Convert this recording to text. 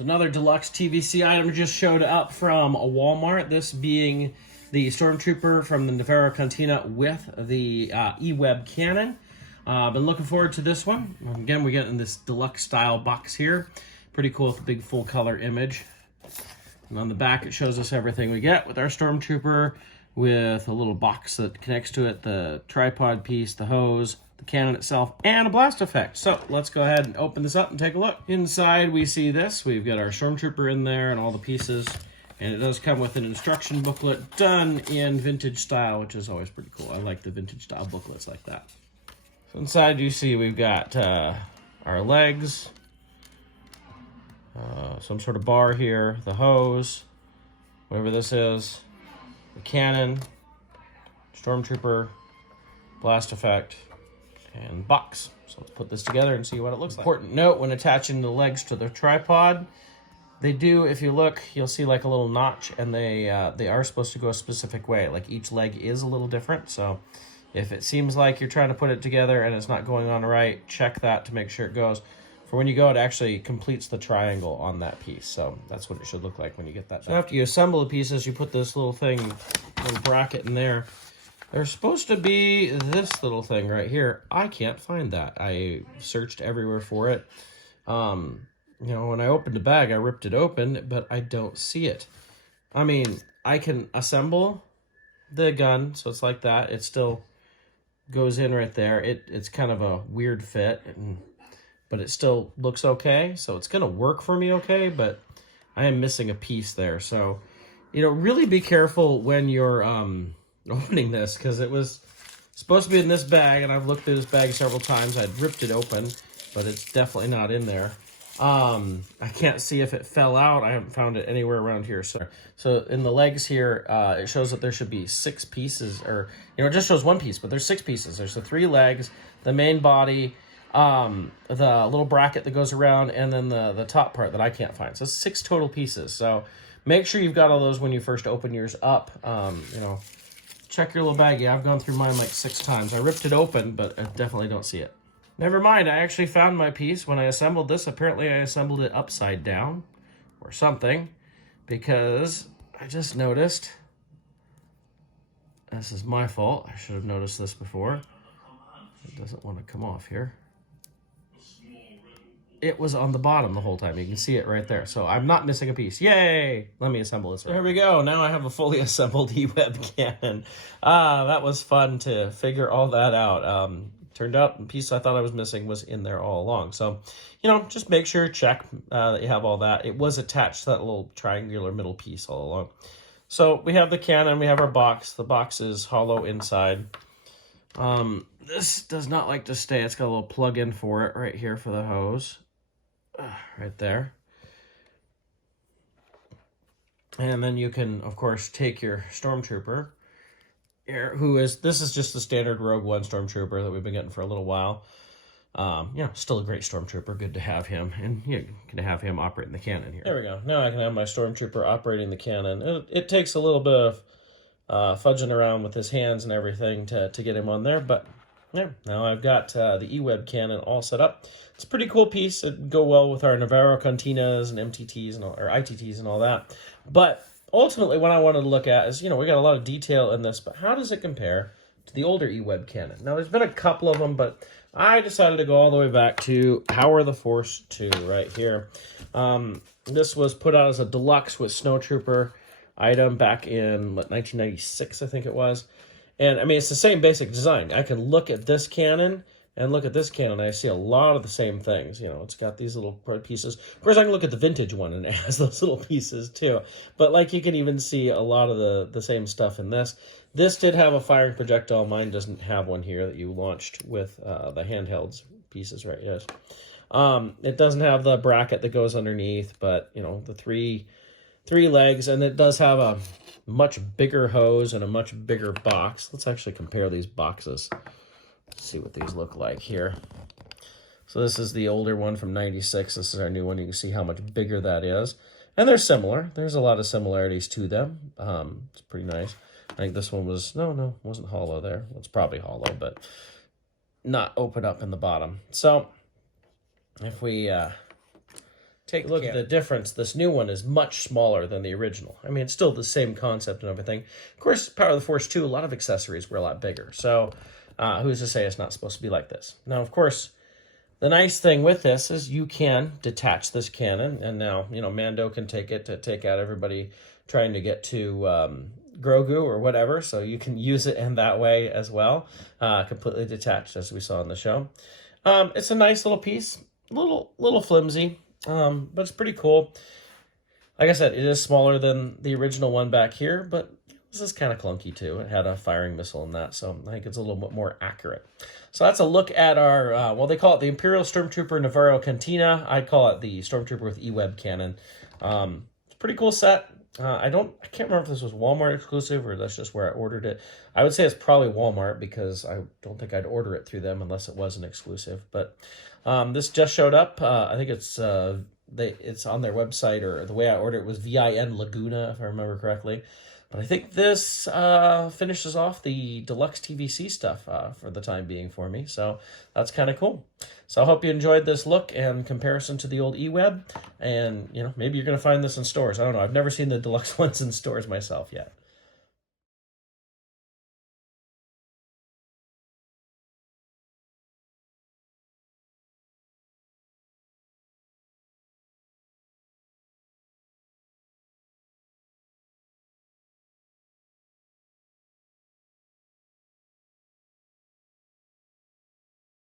So another deluxe TVC item just showed up from a Walmart. This being the Stormtrooper from the Nevarro Cantina with the EWEB cannon. Been looking forward to this one. Again, we get in this deluxe style box here. Pretty cool with the big full color image. And on the back, it shows us everything we get with our Stormtrooper, with a little box that connects to it, the tripod piece, the hose, the cannon itself, and a blast effect. So let's go ahead and open this up and take a look. Inside we see this. We've got our Stormtrooper in there and all the pieces. And it does come with an instruction booklet done in vintage style, which is always pretty cool. I like the vintage style booklets like that. So inside you see we've got our legs, some sort of bar here, the hose, whatever this is, the cannon, Stormtrooper, blast effect, and box. So let's put this together and see what it looks like. Important note, when attaching the legs to the tripod, they do, if you look, you'll see like a little notch, and they are supposed to go a specific way. Like each leg is a little different, so if it seems like you're trying to put it together and it's not going on right, check that to make sure it goes. For when you go, it actually completes the triangle on that piece. So that's what it should look like when you get that done. So after you assemble the pieces, you put this little thing, little bracket in there. There's supposed to be this little thing right here. I can't find that. I searched everywhere for it. You know, when I opened the bag, I ripped it open, but I don't see it. I mean, I can assemble the gun, so it's like that. It still goes in right there. It's kind of a weird fit, but it still looks okay. So it's going to work for me okay, but I am missing a piece there. So, you know, really be careful when you're opening this, because it was supposed to be in this bag, and I've looked through this bag several times. I'd ripped it open, but it's definitely not in there. I can't see if it fell out. I haven't found it anywhere around here. So in the legs here, it shows that there should be 6 pieces, or, you know, it just shows 1 piece, but there's 6 pieces. There's the 3 legs, the main body, the little bracket that goes around, and then the top part that I can't find. So it's 6 total pieces. So make sure you've got all those when you first open yours up. You know, check your little baggie. I've gone through mine like 6 times. I ripped it open, but I definitely don't see it. Never mind, I actually found my piece when I assembled this. Apparently I assembled it upside down or something, because I just noticed, this is my fault. I should have noticed this before. It doesn't want to come off here. It was on the bottom the whole time. You can see it right there. So I'm not missing a piece. Yay! Let me assemble this. There we go. Now I have a fully assembled EWEB cannon. That was fun to figure all that out. Turned out the piece I thought I was missing was in there all along. So, you know, just make sure, check that you have all that. It was attached to that little triangular middle piece all along. So we have the cannon, we have our box. The box is hollow inside. This does not like to stay. It's got a little plug-in for it right here for the hose. Right there. And then you can, of course, take your Stormtrooper, this is just the standard Rogue One Stormtrooper that we've been getting for a little while. You know, still a great Stormtrooper. Good to have him. And you can have him operating the cannon here. There we go. Now I can have my Stormtrooper operating the cannon. It takes a little bit of fudging around with his hands and everything to get him on there. But yeah, now I've got the EWEB cannon all set up. It's a pretty cool piece. It'd go well with our Nevarro Cantinas and MTTs and or ITTs and all that. But ultimately, what I wanted to look at is, you know, we got a lot of detail in this, but how does it compare to the older EWEB cannon? Now, there's been a couple of them, but I decided to go all the way back to Power of the Force 2 right here. This was put out as a deluxe with Snowtrooper item back in, 1996, I think it was. And, I mean, it's the same basic design. I can look at this cannon and look at this cannon, I see a lot of the same things. You know, it's got these little pieces. Of course, I can look at the vintage one, and it has those little pieces, too. But, like, you can even see a lot of the same stuff in this. This did have a firing projectile. Mine doesn't have one here that you launched with the handhelds pieces, right? Yes. It doesn't have the bracket that goes underneath, but, you know, the three legs, and it does have a much bigger hose and a much bigger box. Let's actually compare these boxes. See what these look like here. So this is the older one from 96. This is our new one. You can see how much bigger that is. And they're similar. There's a lot of similarities to them. It's pretty nice. I think this one was, no, wasn't hollow there. It's probably hollow, but not open up in the bottom. So if we take a look at the difference. This new one is much smaller than the original. I mean, it's still the same concept and everything. Of course, Power of the Force 2, a lot of accessories were a lot bigger. So who's to say it's not supposed to be like this? Now, of course, the nice thing with this is you can detach this cannon, and now, you know, Mando can take it to take out everybody trying to get to Grogu or whatever, so you can use it in that way as well, completely detached, as we saw in the show. It's a nice little piece, little flimsy, but it's pretty cool. Like I said, it is smaller than the original one back here, but this is kind of clunky too. It had a firing missile in that, so I think it's a little bit more accurate. So that's a look at our, well, they call it the Imperial Stormtrooper Nevarro Cantina. I call it the Stormtrooper with EWEB cannon. It's a pretty cool set. I can't remember if this was Walmart exclusive or that's just where I ordered it. I would say it's probably Walmart because I don't think I'd order it through them unless it was an exclusive. But this just showed up. I think it's on their website, or the way I ordered it was VIN Laguna, if I remember correctly. But I think this finishes off the deluxe TVC stuff for the time being for me. So that's kind of cool. So I hope you enjoyed this look and comparison to the old EWEB. And, you know, maybe you're going to find this in stores. I don't know. I've never seen the deluxe ones in stores myself yet.